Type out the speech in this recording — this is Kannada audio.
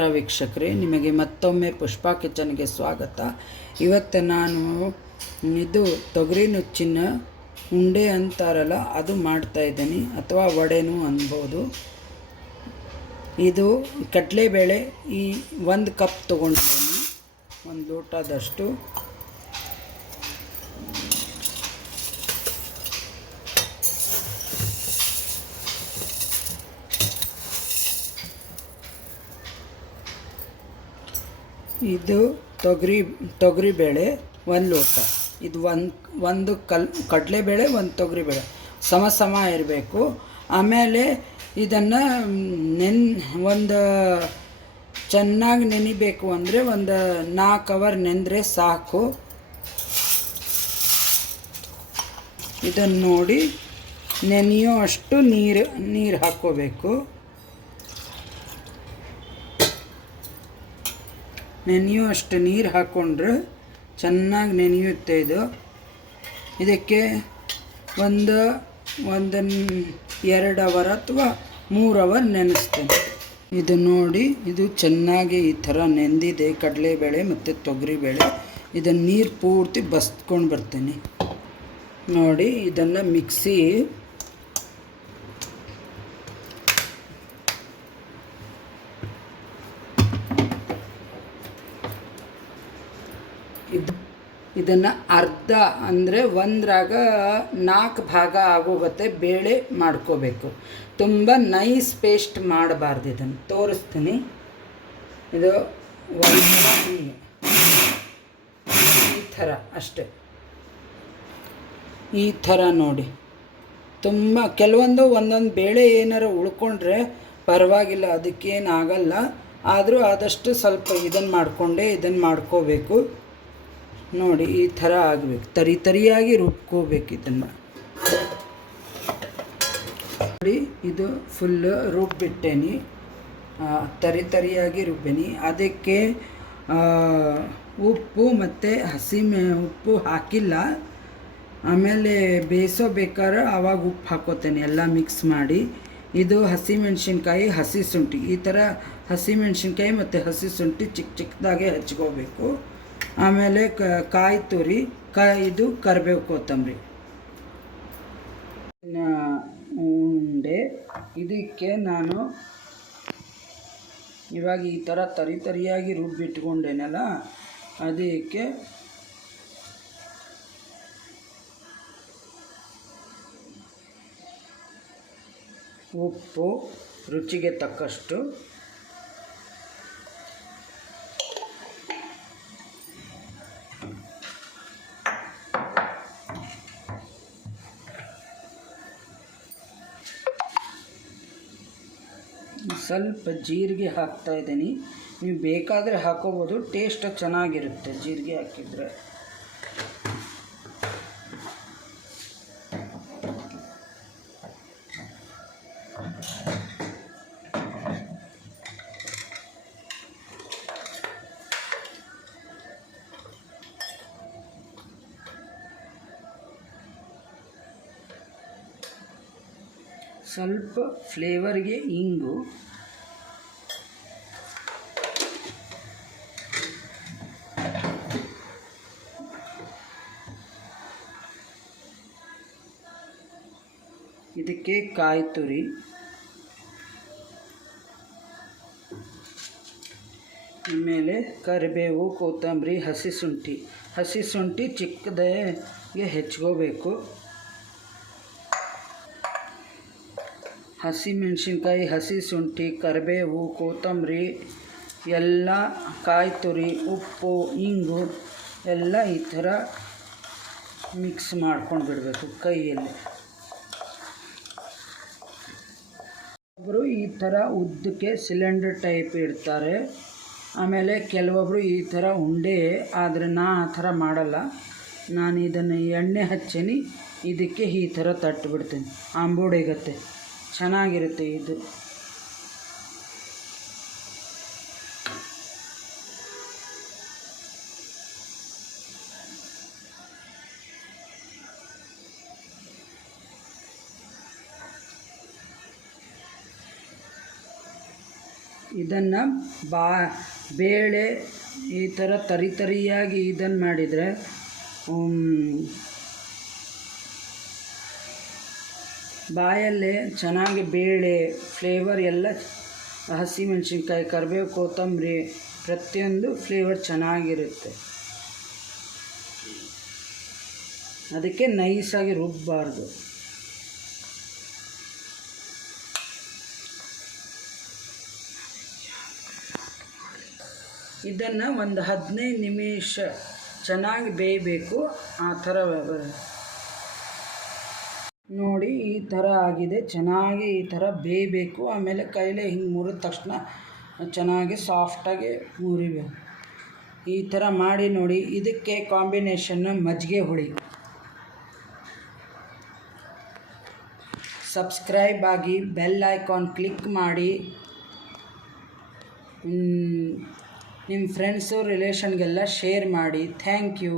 ವೀಕ್ಷಕರೇ, ನಿಮಗೆ ಮತ್ತೊಮ್ಮೆ ಪುಷ್ಪಾ ಕಿಚನ್ಗೆ ಸ್ವಾಗತ. ಇವತ್ತು ನಾನು ಇದು ತೊಗರಿ ನುಚ್ಚಿನ ಉಂಡೆ ಅಂತಾರಲ್ಲ, ಅದು ಮಾಡ್ತಾ ಇದ್ದೀನಿ, ಅಥವಾ ವಡೆನೂ ಅನ್ಬೋದು. ಇದು ಕಡಲೆಬೇಳೆ, ಈ ಒಂದು ಕಪ್ ತೊಗೊಂಡಿದ್ದೀನಿ, ಒಂದು ಲೋಟದಷ್ಟು. ಇದು ತೊಗರಿ ತೊಗರಿಬೇಳೆ ಒಂದು ಲೋಟ. ಇದು ಒಂದು ಒಂದು ಕಲ್ ಕಡಲೆಬೇಳೆ ಒಂದು ತೊಗರಿಬೇಳೆ ಸಮ ಸಮ ಇರಬೇಕು. ಆಮೇಲೆ ಇದನ್ನು ನೆನ್, ಒಂದು ಚೆನ್ನಾಗಿ ನೆನಿಬೇಕು ಅಂದರೆ ಒಂದು ನಾಲ್ಕು ಅವರ್ ನೆಂದರೆ ಸಾಕು. ಇದನ್ನು ನೋಡಿ ನೆನೆಯೋ ಅಷ್ಟು ನೀರು ನೀರು ಹಾಕ್ಕೋಬೇಕು. ನೆನೆಯೋ ಅಷ್ಟು ನೀರು ಹಾಕ್ಕೊಂಡ್ರೆ ಚೆನ್ನಾಗಿ ನೆನೆಯುತ್ತೆ ಇದು. ಇದಕ್ಕೆ ಒಂದು ಒಂದು, ಎರಡು ಅವರ್ ಅಥವಾ ಮೂರು ಅವರ್ ನೆನೆಸ್ತೇನೆ. ಇದು ನೋಡಿ, ಇದು ಚೆನ್ನಾಗಿ ಈ ಥರ ನೆಂದಿದೆ ಕಡಲೆಬೇಳೆ ಮತ್ತು ತೊಗರಿಬೇಳೆ. ಇದನ್ನು ನೀರು ಪೂರ್ತಿ ಬಸ್ಕೊಂಡು ಬರ್ತೀನಿ. ನೋಡಿ, ಇದನ್ನು ಮಿಕ್ಸಿ ಇದು ಇದನ್ನು ಅರ್ಧ ಅಂದರೆ ಒಂದ್ರಾಗ ನಾಲ್ಕು ಭಾಗ ಆಗೋಗತ್ತೆ, ಬೇಳೆ ಮಾಡ್ಕೋಬೇಕು. ತುಂಬ ನೈಸ್ ಪೇಸ್ಟ್ ಮಾಡಬಾರ್ದು ಇದನ್ನು. ತೋರಿಸ್ತೀನಿ. ಇದು ಈ ಥರ ಅಷ್ಟೆ. ಈ ಥರ ನೋಡಿ. ತುಂಬ ಕೆಲವೊಂದು ಒಂದೊಂದು ಬೇಳೆ ಏನಾರು ಉಳ್ಕೊಂಡ್ರೆ ಪರವಾಗಿಲ್ಲ, ಅದಕ್ಕೇನು ಆಗಲ್ಲ. ಆದರೂ ಆದಷ್ಟು ಸ್ವಲ್ಪ ಇದನ್ನು ಮಾಡಿಕೊಂಡೆ ಇದನ್ನು ಮಾಡ್ಕೋಬೇಕು. ನೋಡಿ, ಈ ಥರ ಆಗಬೇಕು. ತರಿ, ತರಿಯಾಗಿ ರುಬ್ಕೋಬೇಕು ಇದನ್ನು. ನೋಡಿ, ಇದು ಫುಲ್ ರುಬ್ಬಿಟ್ಟೇನಿ. ತರಿ, ತರಿಯಾಗಿ ರುಬ್ಬೇನಿ. ಅದಕ್ಕೆ ಉಪ್ಪು ಮತ್ತು ಹಸಿ ಮೆ, ಉಪ್ಪು ಹಾಕಿಲ್ಲ. ಆಮೇಲೆ ಬೇಯಿಸೋ ಬೇಕಾದ್ರೆ ಆವಾಗ ಉಪ್ಪು ಹಾಕೋತೇನೆ, ಎಲ್ಲ ಮಿಕ್ಸ್ ಮಾಡಿ. ಇದು ಹಸಿ ಮೆಣಸಿನ್ಕಾಯಿ, ಹಸಿ ಶುಂಠಿ. ಈ ಥರ ಹಸಿ ಮೆಣಸಿನ್ಕಾಯಿ ಮತ್ತು ಹಸಿ ಶುಂಠಿ ಚಿಕ್ಕ ಚಿಕ್ಕದಾಗೆ ಹಚ್ಕೋಬೇಕು. ಆಮೇಲೆ ಕ, ಕಾಯಿ ತುರಿ ಕಾಯಿ ಇದು ಕರಿಬೇವು ಕೊತ್ತಂಬರಿ. ಉಂಡೆ. ಇದಕ್ಕೆ ನಾನು ಇವಾಗ ಈ ಥರ ತರಿ ತರಿಯಾಗಿ ರುಬ್ಬಿಟ್ಕೊಂಡೇನಲ್ಲ, ಅದಕ್ಕೆ ಉಪ್ಪು ರುಚಿಗೆ ತಕ್ಕಷ್ಟು ಸ್ವಲ್ಪ ಜೀರಿಗೆ ಹಾಕ್ತಾ ಇದ್ದೀನಿ. ನೀವು ಬೇಕಾದರೆ ಹಾಕೋಬೋದು ಟೇಸ್ಟ್ ಚೆನ್ನಾಗಿರುತ್ತೆ ಜೀರಿಗೆ ಹಾಕಿದರೆ. ಸ್ವಲ್ಪ ಫ್ಲೇವರ್ಗೆ ಇಂಗು. ಇದಕ್ಕೆ ಕಾಯಿ ತುರಿ ಆಮೇಲೆ ಕರಿಬೇವು, ಕೊತ್ತಂಬರಿ, ಹಸಿ ಶುಂಠಿ. ಹಸಿ ಶುಂಠಿ ಚಿಕ್ಕದಾಗೆ ಹೆಚ್ಕೋಬೇಕು. ಹಸಿ ಮೆಣಸಿನ್ಕಾಯಿ, ಹಸಿ ಶುಂಠಿ, ಕರಿಬೇವು, ಕೊತ್ತಂಬರಿ ಎಲ್ಲ ಕಾಯಿ ತುರಿ ಉಪ್ಪು, ಇಂಗು ಎಲ್ಲ ಈ ಥರ ಮಿಕ್ಸ್ ಮಾಡ್ಕೊಂಡು ಬಿಡಬೇಕು ಕೈಯಲ್ಲಿ. ಒಬ್ಬರು ಈ ಥರ ಉದ್ದಕ್ಕೆ ಸಿಲಿಂಡರ್ ಟೈಪ್ ಇಡ್ತಾರೆ. ಆಮೇಲೆ ಕೆಲವೊಬ್ಬರು ಈ ಥರ ಉಂಡೆ, ಆದರೆ ನಾ ಆ ಥರ ಮಾಡಲ್ಲ. ನಾನು ಇದನ್ನು ಎಣ್ಣೆ ಹಚ್ಚೀನಿ, ಇದಕ್ಕೆ ಈ ಥರ ತಟ್ಟು ಬಿಡ್ತೀನಿ ಚೆನ್ನಾಗಿರುತ್ತೆ ಇದು. ಇದನ್ನು ಬಾ, ಬೇಳೆ ಈ ಥರ ತರಿ ತರಿಯಾಗಿ ಇದನ್ನು ಮಾಡಿದರೆ ಬಾಯಲ್ಲೇ ಚೆನ್ನಾಗಿ ಬೇಳೆ ಫ್ಲೇವರ್ ಎಲ್ಲ ಹಸಿಮೆಣ್ಸಿನ್ಕಾಯಿ ಕರಿಬೇವು ಕೊತ್ತಂಬರಿ ಪ್ರತಿಯೊಂದು ಫ್ಲೇವರ್ ಚೆನ್ನಾಗಿರುತ್ತೆ. ಅದಕ್ಕೆ ನೈಸಾಗಿ ರುಬ್ಬಾರ್ದು. ಇದನ್ನು ಒಂದು ಹದಿನೈದು ನಿಮಿಷ ಚೆನ್ನಾಗಿ ಬೇಯಬೇಕು. ಆ ಥರ ನೋಡಿ, ಈ ಥರ ಆಗಿದೆ. ಚೆನ್ನಾಗಿ ಈ ಥರ ಬೇಯಬೇಕು. ಆಮೇಲೆ ಕೈಲೇ ಹಿಂಗೆ ಮುರಿದ ತಕ್ಷಣ ಚೆನ್ನಾಗಿ ಸಾಫ್ಟಾಗಿ ಮುರಿಬೇಕು. ಈ ಥರ ಮಾಡಿ ನೋಡಿ. ಇದಕ್ಕೆ ಕಾಂಬಿನೇಷನ್ನು ಮಜ್ಜಿಗೆ ಹುಳಿ. ಸಬ್ಸ್ಕ್ರೈಬ್ ಆಗಿ ಬೆಲ್ ಐಕಾನ್ ಕ್ಲಿಕ್ ಮಾಡಿ. ನಿಮ್ಮ ಫ್ರೆಂಡ್ಸು ರಿಲೇಷನ್ಗೆಲ್ಲ ಶೇರ್ ಮಾಡಿ ಥ್ಯಾಂಕ್ ಯು